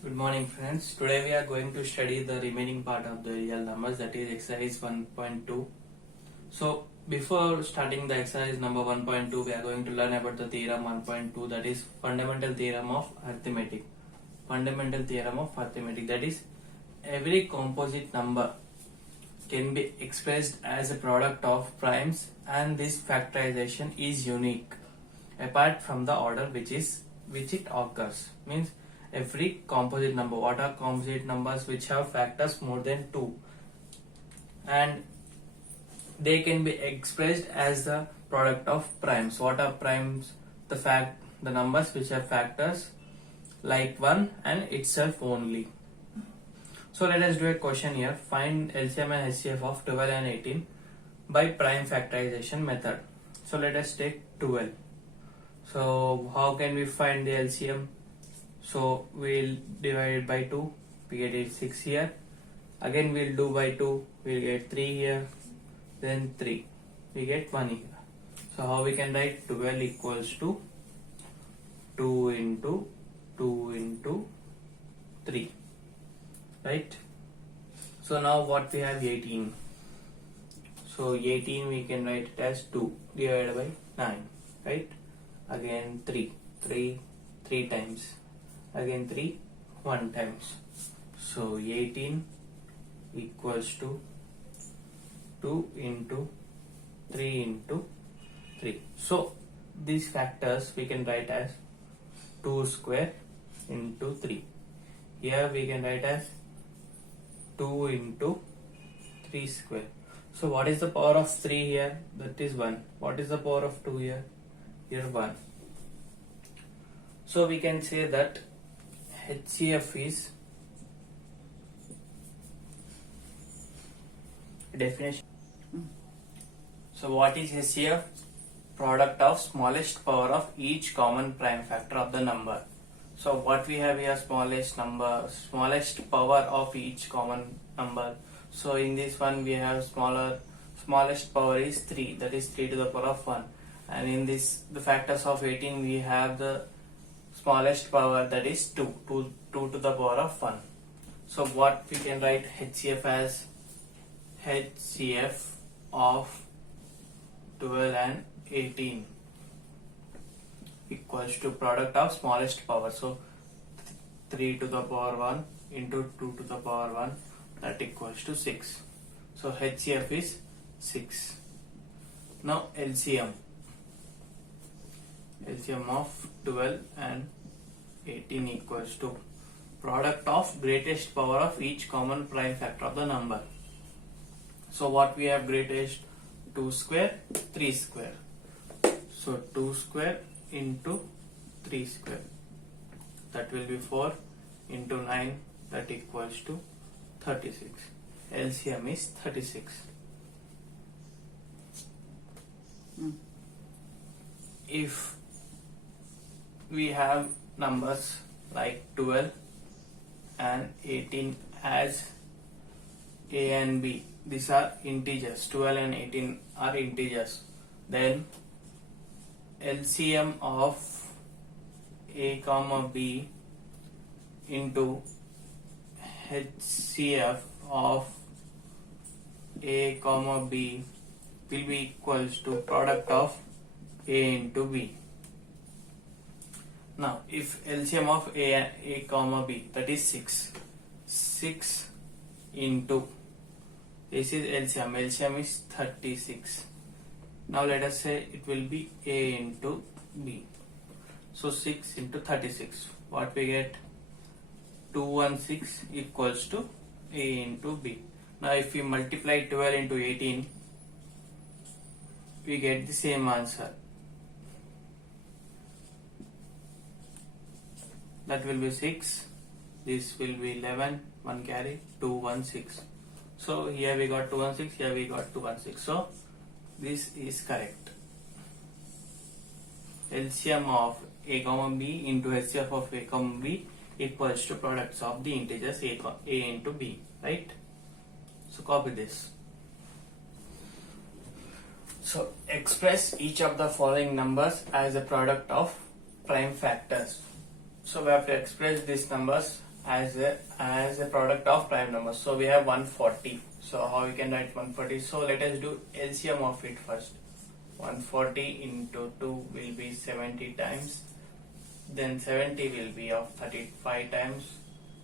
Good morning friends. Today we are going to study the remaining part of the real numbers, that is exercise 1.2. So before starting the exercise number 1.2 we are going to learn about the theorem 1.2, that is fundamental theorem of arithmetic. Fundamental theorem of arithmetic, that is every composite number can be expressed as a product of primes and this factorization is unique apart from the order which it occurs. Means every composite number, what are composite numbers which have factors more than 2, and they can be expressed as the product of primes. What are primes? The numbers which have factors like 1 and itself only. So let us do a question here. Find LCM and HCF of 12 and 18 by prime factorization method. So let us take 12. So how can we find the LCM? So we'll divide it by 2, we get it 6 here. Again we'll do by 2, we'll get 3 here. Then 3, we get 1 here. So how we can write 12 equals to 2 into 2 into 3, right? So now what we have 18. So 18 we can write it as 2 divided by 9, right? Again 3 times. Again 3 1 times. So 18 equals to 2 into 3 into 3. So these factors we can write as 2 square into 3. Here we can write as 2 into 3 square. So what is the power of 3 here? That is 1. What is the power of 2 here? Here 1. So we can say that HCF is definition. So what is HCF? Product of smallest power of each common prime factor of the number. So what we have here, smallest power of each common number. So in this one we have smallest power is 3, that is 3 to the power of 1. And in this the factors of 18 we have the smallest power, that is 2 to the power of 1. So what we can write HCF as HCF of 12 and 18 equals to product of smallest power. So 3 to the power 1 into 2 to the power 1, that equals to 6. So HCF is 6. Now LCM of 12 and 18 equals to product of greatest power of each common prime factor of the number. So what we have greatest? 2 square, 3 square. So 2 square into 3 square, that will be 4 into 9, that equals to 36. LCM is 36. If we have numbers like 12 and 18 as A and B, these are integers, 12 and 18 are integers, then LCM of A comma B into HCF of A comma B will be equals to product of A into B. Now if LCM of A comma B, that is 6 into, this is LCM is 36. Now let us say it will be A into B. So 6 into 36, what we get? 216 equals to A into B. Now if we multiply 12 into 18, we get the same answer. That will be 6, this will be 11, 1 carry, 216. So here we got 216, here we got 216. So this is correct. LCM of A comma B into HCF of A comma B equals to products of the integers A into B, right? So copy this. So express each of the following numbers as a product of prime factors. So we have to express these numbers as a product of prime numbers. So we have 140. So how we can write 140? So let us do LCM of it first. 140 into 2 will be 70 times. Then 70 will be of 35 times.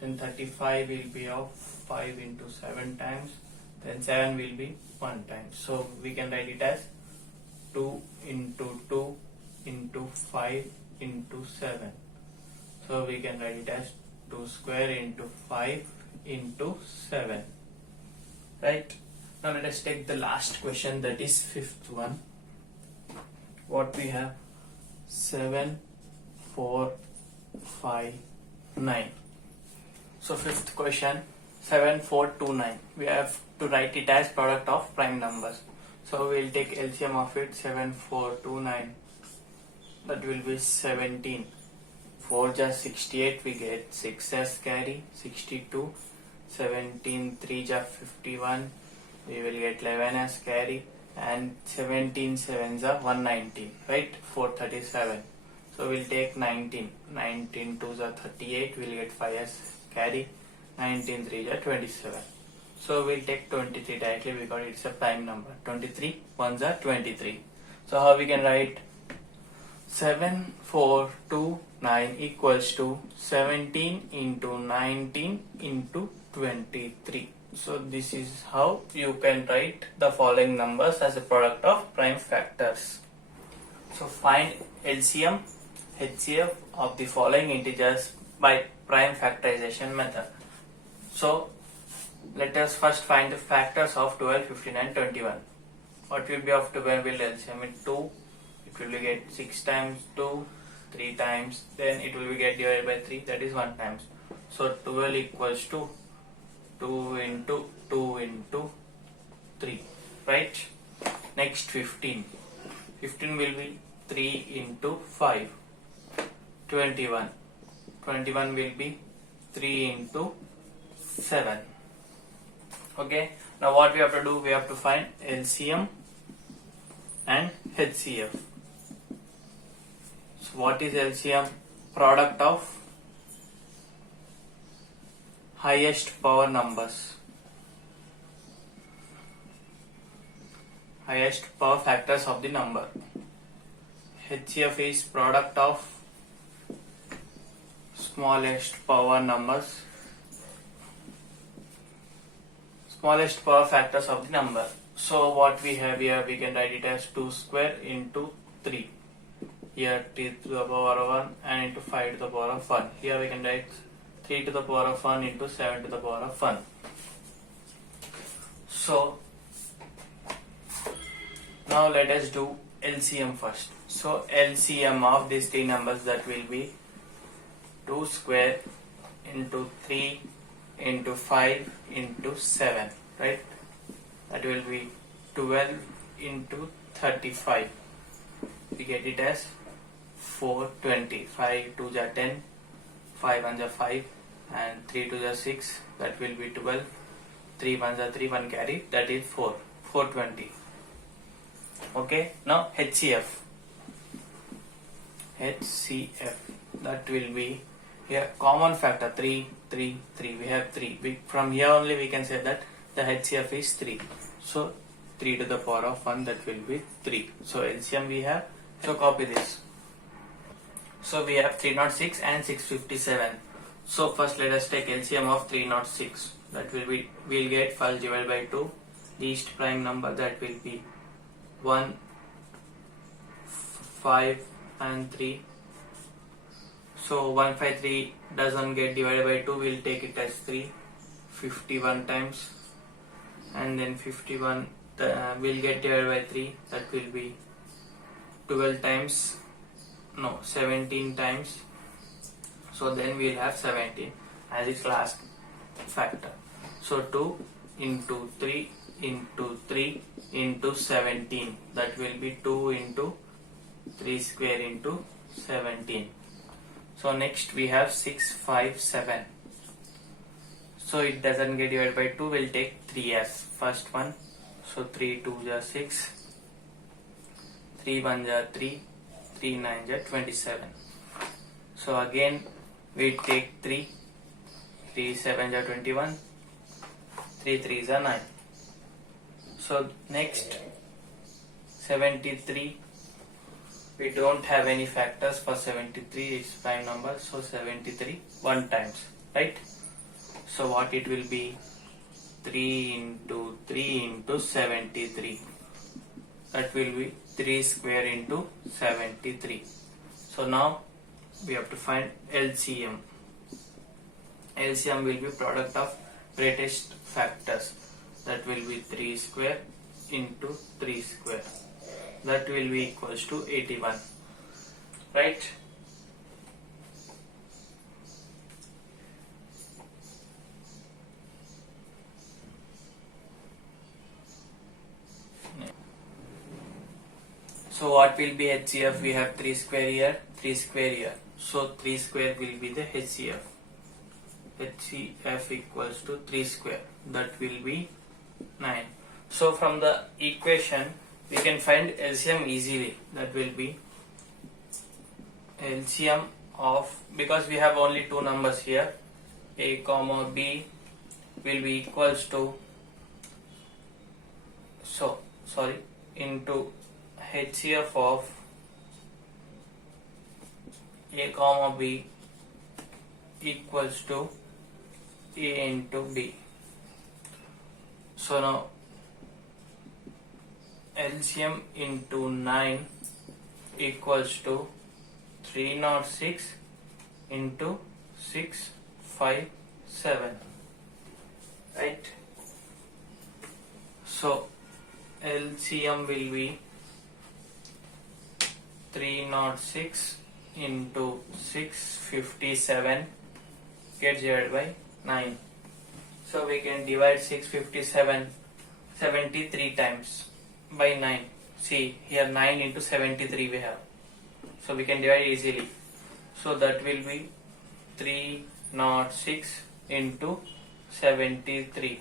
Then 35 will be of 5 into 7 times. Then 7 will be 1 time. So we can write it as 2 into 2 into 5 into 7. So we can write it as 2 square into 5 into 7. Right? Now let us take the last question, that is fifth one. What we have? 7, 4, 5, 9. So fifth question, 7, 4, 2, 9. We have to write it as product of prime numbers. So we will take LCM of it. 7, 4, 2, 9. That will be 17. 4 just 68, we get 6 as carry, 62. 17 3 just 51, we will get 11 as carry, and 17 7s are 119, right? 437. So we'll take 19. 19 2s are 38, we'll get 5 as carry. 19 3s are 27. So we'll take 23 directly because it's a prime number. 23 1s are 23. So how we can write? 7 4 2 9 equals to 17 into 19 into 23. So this is how you can write the following numbers as a product of prime factors. So find LCM, HCF of the following integers by prime factorization method. So let us first find the factors of 12, 15 and 21. What will be of 12? Will LCM with 2. It will be get 6 times 2, 3 times, then it will be get divided by 3, that is 1 times. So 12 equals to 2 into 2 into 3, right? Next 15. 15 will be 3 into 5. 21. 21 will be 3 into 7. Okay. Now what we have to do? We have to find LCM and HCF. So what is LCM? Product of highest power numbers, highest power factors of the number. HCF is product of smallest power numbers, smallest power factors of the number. So what we have here, we can write it as 2 square into 3. Here 3 to the power of 1 and into 5 to the power of 1. Here we can write 3 to the power of 1 into 7 to the power of 1. So now let us do LCM first. So LCM of these three numbers, that will be 2 square into 3 into 5 into 7, right? That will be 12 into 35. We get it as 420. 5 2s are 10, 5 1s are 5, and 3 2s are 6. That will be 12. 3 1s are 3, 1 carry. That is 4. 420. Okay. Now HCF. HCF. That will be here common factor 3 3 3. We have 3. From here only we can say that the HCF is 3. So 3 to the power of 1, that will be 3. So LCM we have. So copy this. So we have 306 and 657. So first let us take LCM of 306. That will be, we'll get first divided by 2. Least prime number, that will be 1, 5 and 3. So 153 doesn't get divided by 2. We'll take it as 3. 51 times. And then 51 will get divided by 3. That will be 12 times. No, 17 times. So then we'll have 17 as its last factor. So 2 into 3 into 3 into 17. That will be 2 into 3 square into 17. So next we have 6, 5, 7. So it doesn't get divided by 2. We'll take 3 as first one. So 3 2s are 6. 3 1s are 3. 3 9s are 27. So again we take 3. 3 7 are 21, 3 3s are 9. So next 73, we don't have any factors for 73, it's prime number, so 73 1 times, right? So what it will be? 3 into 3 into 73, that will be 3 square into 73. So now we have to find LCM. LCM will be product of greatest factors, that will be 3 square into 3 square, that will be equals to 81, right? So what will be HCF? We have 3 square here, 3 square here, so 3 square will be the HCF. HCF equals to 3 square, that will be 9. So from the equation we can find LCM easily, that will be LCM of, because we have only two numbers here, A comma B will be equals to, so sorry, into HCF of A comma B equals to A into B. So now LCM into 9 equals to 306 into 657, right? So LCM will be 306 into 657 get divided by 9. So we can divide 657 73 times by 9. See here 9 into 73 we have. So we can divide easily. So that will be 306 into 73.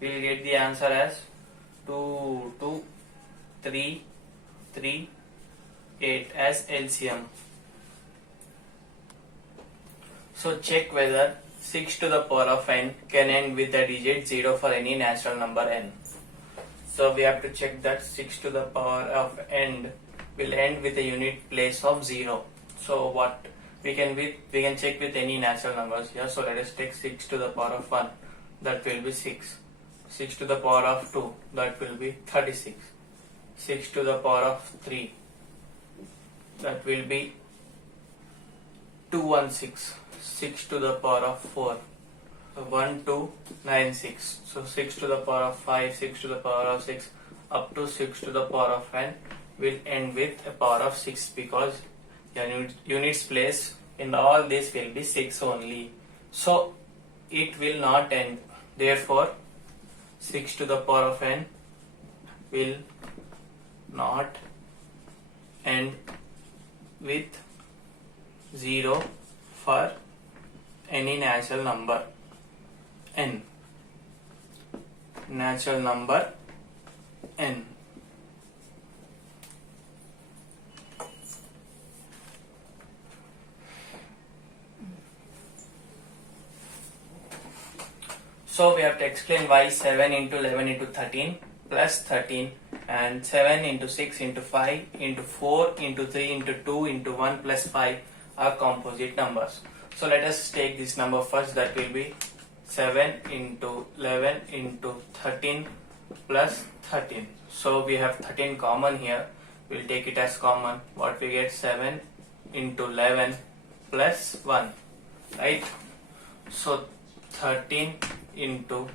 We will get the answer as 22338 as LCM. So check whether 6 to the power of n can end with the digit 0 for any natural number n. So we have to check that 6 to the power of n will end with a unit place of 0. So what we can check with any natural numbers here. So let us take 6 to the power of 1, that will be 6. 6 to the power of 2, that will be 36. 6 to the power of 3, that will be 216. 6 to the power of 4, 1296. So 6 to the power of 5, 6 to the power of 6, up to 6 to the power of n will end with a power of 6, because units place in all this will be 6 only. So it will not end. Therefore 6 to the power of n will not end with 0 for any natural number n. Natural number n. So we have to explain why 7 into 11 into 13 plus 13 and 7 into 6 into 5 into 4 into 3 into 2 into 1 plus 5 are composite numbers. So let us take this number first, that will be 7 into 11 into 13 plus 13. So we have 13 common here, we will take it as common. What we get? 7 into 11 plus 1, right? So 13 into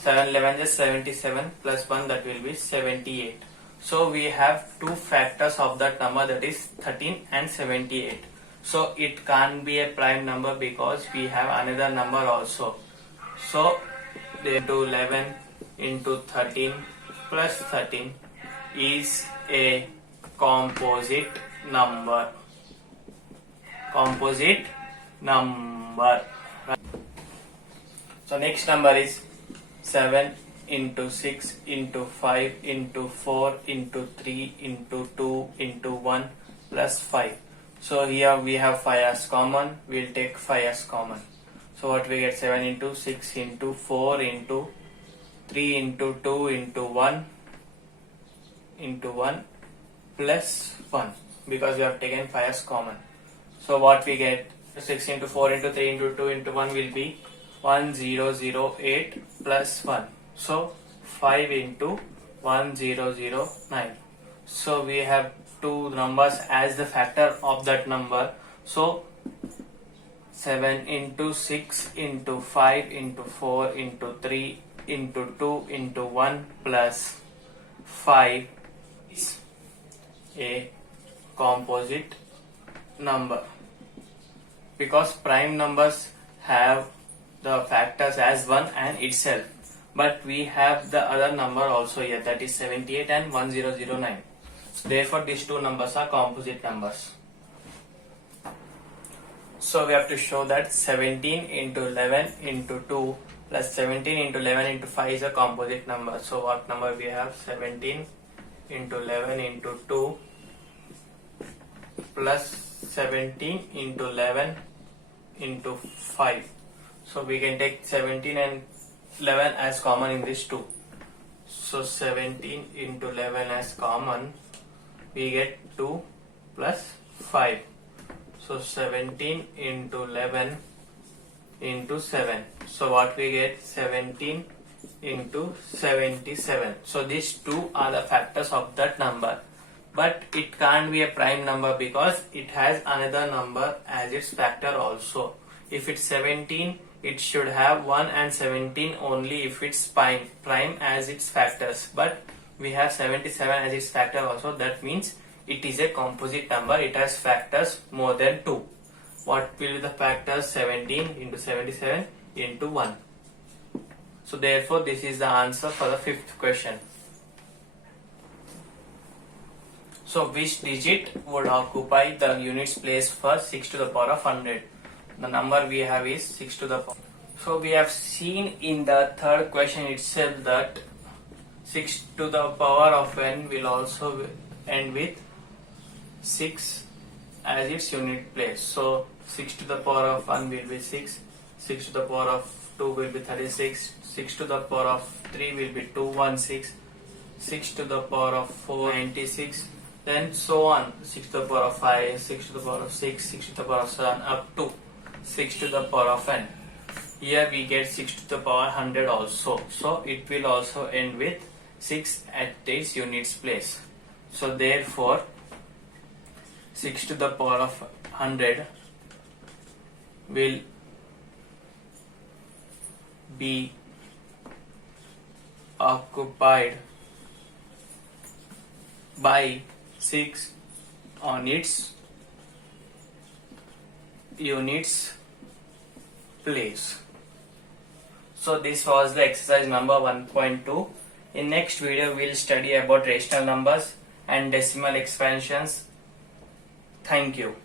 7 11 is 77 plus 1, that will be 78. So we have two factors of that number, that is 13 and 78. So it can't be a prime number because we have another number also. So into 11 into 13 plus 13 is a composite number. Composite number. So next number is 7 into 6 into 5 into 4 into 3 into 2 into 1 plus 5. So here we have 5 as common, we will take 5 as common. So what we get, 7 into 6 into 4 into 3 into 2 into 1 into 1 plus 1, because we have taken 5 as common. So what we get, 6 into 4 into 3 into 2 into 1 will be 1008 plus 1. So 5 into 1009. So we have two numbers as the factor of that number. So 7 into 6 into 5 into 4 into 3 into 2 into 1 plus 5 is a composite number, because prime numbers have the factors as 1 and itself, but we have the other number also here, that is 78 and 1009. Therefore these two numbers are composite numbers. So we have to show that 17 into 11 into 2 plus 17 into 11 into 5 is a composite number. So what number we have? 17 into 11 into 2 plus 17 into 11 into 5. So we can take 17 and 11 as common in this 2. So 17 into 11 as common, we get 2 plus 5. So 17 into 11 into 7. So what we get? 17 into 77. So these two are the factors of that number. But it can't be a prime number because it has another number as its factor also. If it's 17, it should have 1 and 17 only if it's prime as its factors. But we have 77 as its factor also. That means it is a composite number. It has factors more than 2. What will be the factors? 17 into 77 into 1. So therefore this is the answer for the fifth question. So which digit would occupy the units place for 6 to the power of 100? The number we have is 6 to the power. So we have seen in the third question itself that 6 to the power of n will also end with 6 as its unit place. So 6 to the power of 1 will be 6, 6 to the power of 2 will be 36, 6 to the power of 3 will be 216, 6 to the power of 4 96, then so on, 6 to the power of 5, 6 to the power of 6, 6 to the power of 7 up to 6 to the power of n. Here we get 6 to the power 100 also. So it will also end with 6 at its units place. So therefore 6 to the power of 100 will be occupied by 6 on its units place. So this was the exercise number 1.2. In next video we will study about rational numbers and decimal expansions. Thank you.